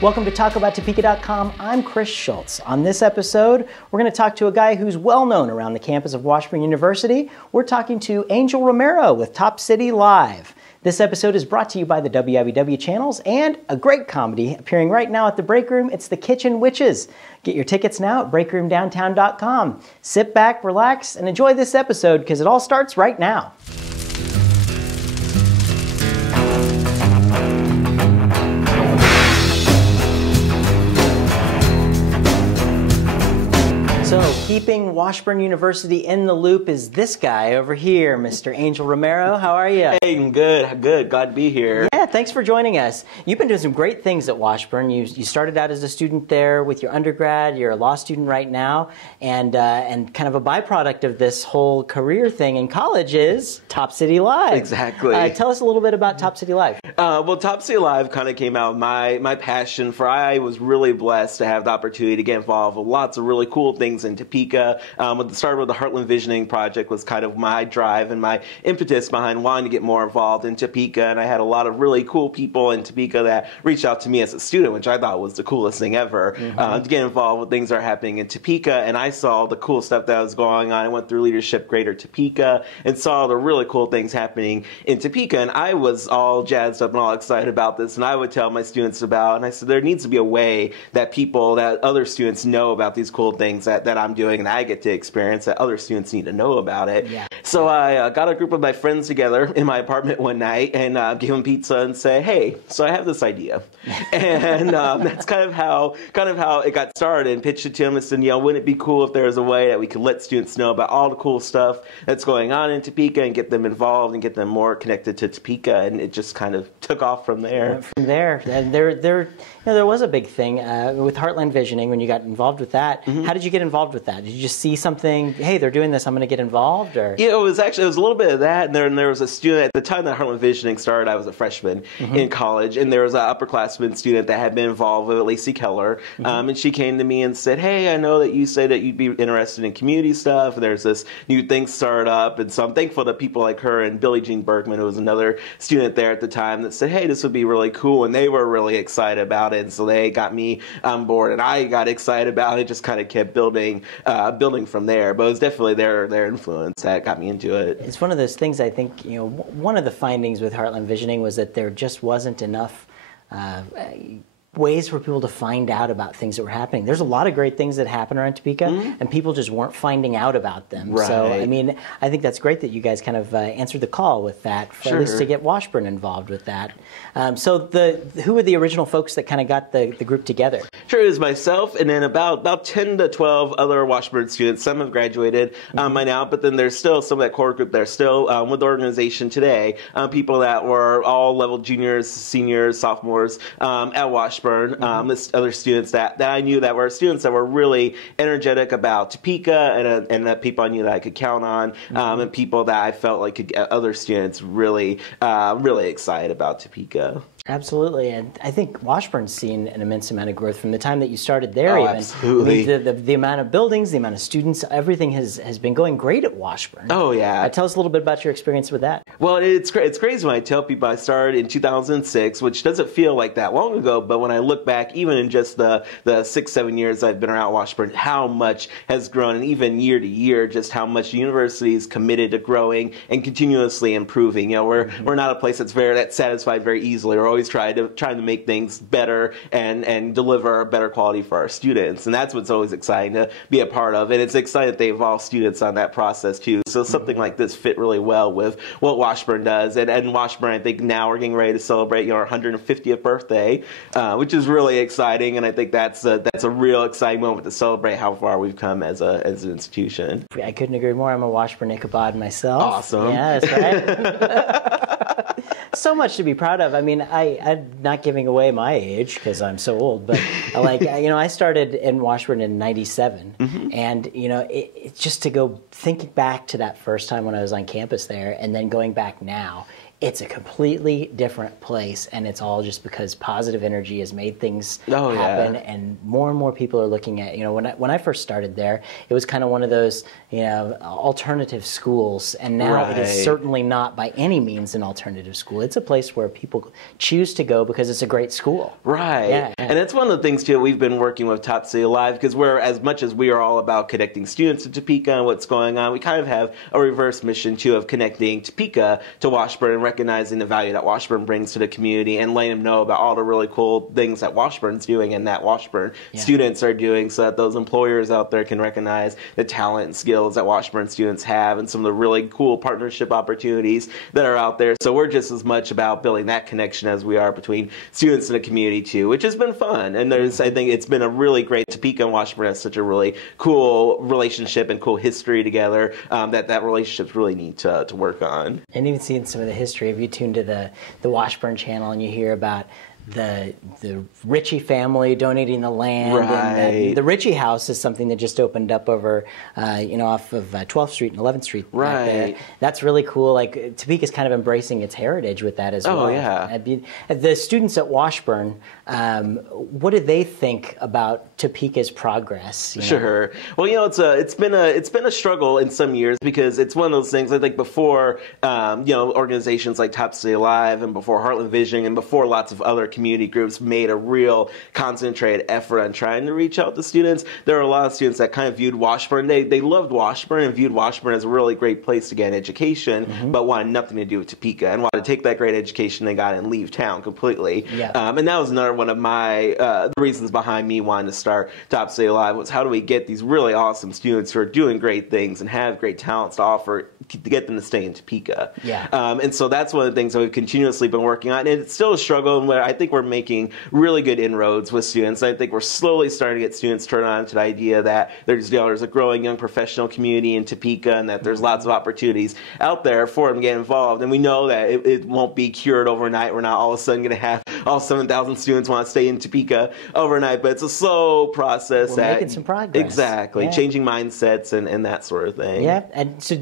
Welcome to TalkAboutTopeka.com. I'm Chris Schultz. On this episode, we're going to talk to a guy who's well known around the campus of Washburn University. We're talking to Angel Romero with Top City Live. This episode is brought to you by the WIBW channels and a great comedy appearing right now at the Break Room. It's The Kitchen Witches. Get your tickets now at breakroomdowntown.com. Sit back, relax, and enjoy this episode because it all starts right now. So, keeping Washburn University in the loop is this guy over here, Mr. Angel Romero. How are you? Hey, good. Glad to be here. Yeah, thanks for joining us. You've been doing some great things at Washburn. You started out as a student there with your undergrad. You're a law student right now, and kind of a byproduct of this whole career thing in college is Top City Live. Exactly. Tell us a little bit about Top City Live. Well, Top City Live kind of came out of my passion for. I was really blessed to have the opportunity to get involved with lots of really cool things in Topeka. Started with the Heartland Visioning Project was kind of my drive and my impetus behind wanting to get more involved in Topeka, and I had a lot of really cool people in Topeka that reached out to me as a student, which I thought was the coolest thing ever, to get involved with things that are happening in Topeka, and I saw the cool stuff that was going on. I went through Leadership Greater Topeka and saw the really cool things happening in Topeka, and I was all jazzed up and all excited about this, and I would tell my students about, and I said there needs to be a way that other students know about these cool things that I'm doing and I get to experience that other students need to know about it. Yeah. So I got a group of my friends together in my apartment one night and gave them pizza and say, hey, so I have this idea. And that's kind of how it got started, and pitched it to them and said, wouldn't it be cool if there was a way that we could let students know about all the cool stuff that's going on in Topeka and get them involved and get them more connected to Topeka, and it just kind of took off from there. From there, and there was a big thing with Heartland Visioning when you got involved with that. How did you get involved with that? Did you just see something, hey, they're doing this, I'm going to get involved? Or? Yeah, it was a little bit of that, and there was a student, at the time that Heartland Visioning started, I was a freshman in college, and there was an upperclassman student that had been involved with it, Lacey Keller, and she came to me and said, hey, I know that you say that you'd be interested in community stuff, and there's this new thing started up, and so I'm thankful to people like her and Billie Jean Bergman, who was another student there at the time, that said, hey, this would be really cool, and they were really excited about it, and so they got me on board, and I got excited about it, just kind of kept building from there. But it was definitely their influence that got me into it. It's one of those things, I think, one of the findings with Heartland Visioning was that there just wasn't enough ways for people to find out about things that were happening. There's a lot of great things that happen around Topeka, and people just weren't finding out about them. Right. So, I mean, I think that's great that you guys kind of answered the call with that, at least to get Washburn involved with that. So who were the original folks that kind of got the group together? Sure, it was myself and then about 10 to 12 other Washburn students. Some have graduated by now, but then there's still some of that core group that are still with the organization today. People that were all level juniors, seniors, sophomores at Washburn. Other students that I knew that were students that were really energetic about Topeka, and that people I knew that I could count on, and people that I felt like could get other students really excited about Topeka. Absolutely, and I think Washburn's seen an immense amount of growth from the time that you started there. Oh, even. absolutely. I mean, the amount of buildings, the amount of students, everything has been going great at Washburn. Oh, yeah. Tell us a little bit about your experience with that. Well, it's crazy when I tell people I started in 2006, which doesn't feel like that long ago, but when I look back, even in just the 6-7 years I've been around Washburn, how much has grown, and even year to year, just how much the university is committed to growing and continuously improving. We're not a place that's satisfied very easily. We're always trying to make things better and deliver better quality for our students, and that's what's always exciting to be a part of. And it's exciting that they involve students on that process too. So something like this fit really well with what Washburn does. And Washburn, I think now we're getting ready to celebrate our 150th birthday, which is really exciting. And I think that's a real exciting moment to celebrate how far we've come as an institution. I couldn't agree more. I'm a Washburn Ichabod myself. Awesome. Yeah, that's right. So much to be proud of. I mean, I'm not giving away my age because I'm so old, but I started in Washburn in '97, and it's just to go thinking back to that first time when I was on campus there, and then going back now. it's a completely different place, and it's all just because positive energy has made things happen, and more people are looking at, when I first started there, it was kind of one of those, alternative schools, and now it is certainly not by any means an alternative school. It's a place where people choose to go because it's a great school. Right. Yeah. And it's one of the things, too, we've been working with Top City Live, because as much as we are all about connecting students to Topeka and what's going on, we kind of have a reverse mission, too, of connecting Topeka to Washburn and recognizing the value that Washburn brings to the community and letting them know about all the really cool things that Washburn's doing and that Washburn students are doing, so that those employers out there can recognize the talent and skills that Washburn students have and some of the really cool partnership opportunities that are out there. So we're just as much about building that connection as we are between students and the community, too, which has been fun. And I think it's been a really great, Topeka and Washburn has such a really cool relationship and cool history together, that relationship's really neat to work on. And even seeing some of the history, if you tune to the Washburn channel and you hear about the Ritchie family donating the land, and the Ritchie house is something that just opened up over, off of 12th Street and 11th Street. Back there. That's really cool. Like, Topeka's kind of embracing its heritage with that as well. Oh, yeah. The students at Washburn, what do they think about Topeka's progress? Sure. Well, it's been a struggle in some years, because it's one of those things. I think before, organizations like Top City Live and before Heartland Visioning and before lots of other community groups made a real concentrated effort on trying to reach out to students, there are a lot of students that kind of viewed Washburn. They loved Washburn and viewed Washburn as a really great place to get an education, but wanted nothing to do with Topeka and wanted to take that great education they got and leave town completely. Yeah. And that was another one of my the reasons behind me wanting to start Top City Live, was how do we get these really awesome students who are doing great things and have great talents to offer, to get them to stay in Topeka. Yeah. And so that's one of the things that we've continuously been working on. And it's still a struggle, and I think we're making really good inroads with students. I think we're slowly starting to get students turned on to the idea that there's a growing young professional community in Topeka, and that there's lots of opportunities out there for them to get involved. And we know that it won't be cured overnight. We're not all of a sudden going to have all 7,000 students want to stay in Topeka overnight, but it's a slow process. We're making some progress. Exactly. Yeah. Changing mindsets and that sort of thing. Yeah. And so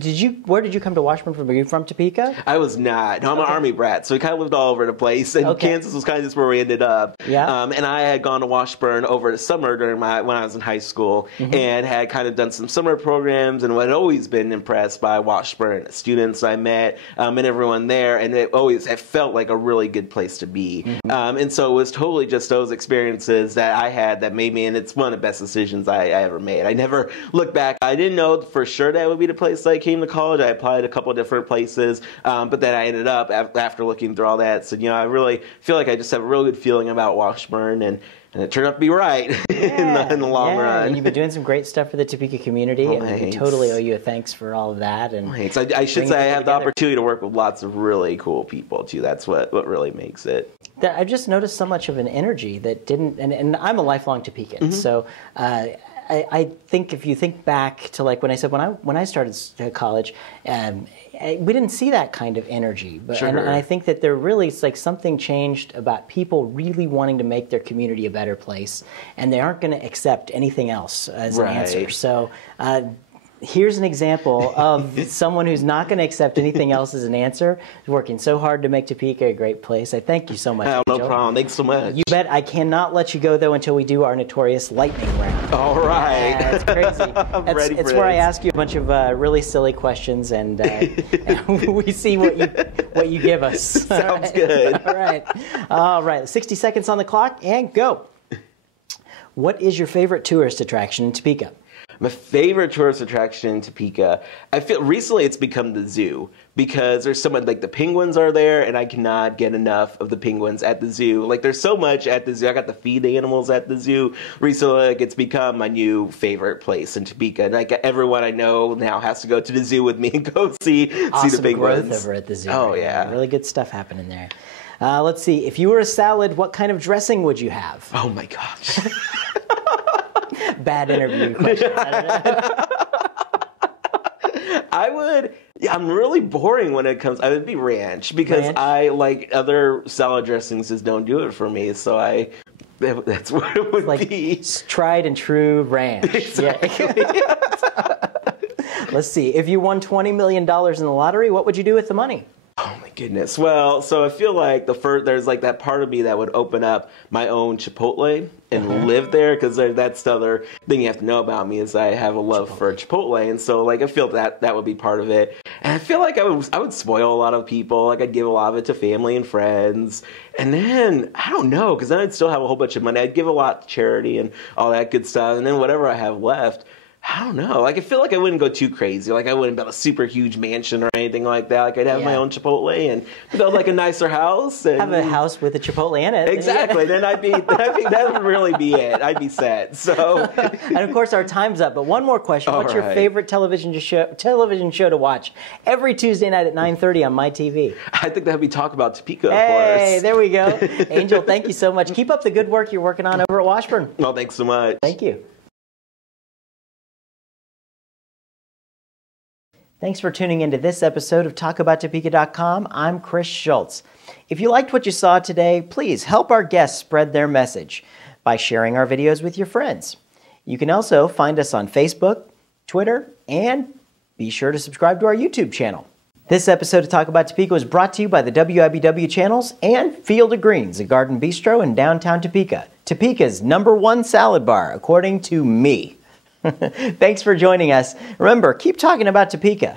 where did you come to Washburn from? Were you from Topeka? I was not. No, I'm an Army brat, so we kind of lived all over the place. And Kansas was kind of just where we ended up. Yeah. And I had gone to Washburn over the summer when I was in high school, and had kind of done some summer programs, and had always been impressed by Washburn, the students I met, and everyone there, and it felt like a really good place to be. And so it was totally just those experiences that I had that made me, and it's one of the best decisions I ever made. I never looked back. I didn't know for sure that would be the place that I came to college. I applied a couple of different places, but then I ended up, after looking through all that, said, I really feel like I just have a real good feeling about Washburn, and it turned out to be right in the long run. And you've been doing some great stuff for the Topeka community, and we totally owe you a thanks for all of that. And I should say I have the opportunity to work with lots of really cool people, too. That's what really makes it. I've just noticed so much of an energy that didn't, and I'm a lifelong Topekan, so I think if you think back to like when I started college, we didn't see that kind of energy. But and I think that there really is like something changed about people really wanting to make their community a better place, and they aren't going to accept anything else as an answer. So here's an example of someone who's not going to accept anything else as an answer, working so hard to make Topeka a great place. I thank you so much, Angel. No problem. Thanks so much. You bet. I cannot let you go, though, until we do our notorious lightning round. All right. Yeah, it's crazy. It's where I ask you a bunch of really silly questions, and we see what you give us. Sounds good. All right. 60 seconds on the clock, and go. What is your favorite tourist attraction in Topeka? My favorite tourist attraction in Topeka, I feel recently it's become the zoo, because there's so much, like the penguins are there, and I cannot get enough of the penguins at the zoo. Like there's so much at the zoo. I got to feed the animals at the zoo recently. Like it's become my new favorite place in Topeka. And like everyone I know now has to go to the zoo with me and go see the penguins. Growth over at the zoo. Oh yeah, really good stuff happening there. Let's see. If you were a salad, what kind of dressing would you have? Oh my gosh. Bad interview question. I'm really boring when it comes. I would be ranch, because I like other salad dressings just don't do it for me. So that's what it would be. Tried and true ranch. Exactly. Let's see. If you won $20 million in the lottery, what would you do with the money? Oh my goodness. Well, so I feel like there's like that part of me that would open up my own Chipotle and live there, because that's the other thing you have to know about me is I have a love for Chipotle, and so like I feel that would be part of it. And I feel like I would spoil a lot of people, like I'd give a lot of it to family and friends, and then I don't know, because then I'd still have a whole bunch of money. I'd give a lot to charity and all that good stuff, and then whatever I have left, I don't know. Like, I feel like I wouldn't go too crazy. Like, I wouldn't build a super huge mansion or anything like that. Like, I'd have my own Chipotle and build like a nicer house. And have a house with a Chipotle in it. Exactly. Then that would really be it. I'd be set. So, and of course, our time's up. But one more question: what's your favorite television show to watch every Tuesday night at 9:30 on my TV? I think that'd be Talk About Topeka. Hey, of course. There we go. Angel, thank you so much. Keep up the good work you're working on over at Washburn. Well, thanks so much. Thank you. Thanks for tuning into this episode of TalkAboutTopeka.com. I'm Chris Schultz. If you liked what you saw today, please help our guests spread their message by sharing our videos with your friends. You can also find us on Facebook, Twitter, and be sure to subscribe to our YouTube channel. This episode of Talk About Topeka was brought to you by the WIBW channels and Field of Greens, a garden bistro in downtown Topeka. Topeka's #1 salad bar, according to me. Thanks for joining us. Remember, keep talking about Topeka.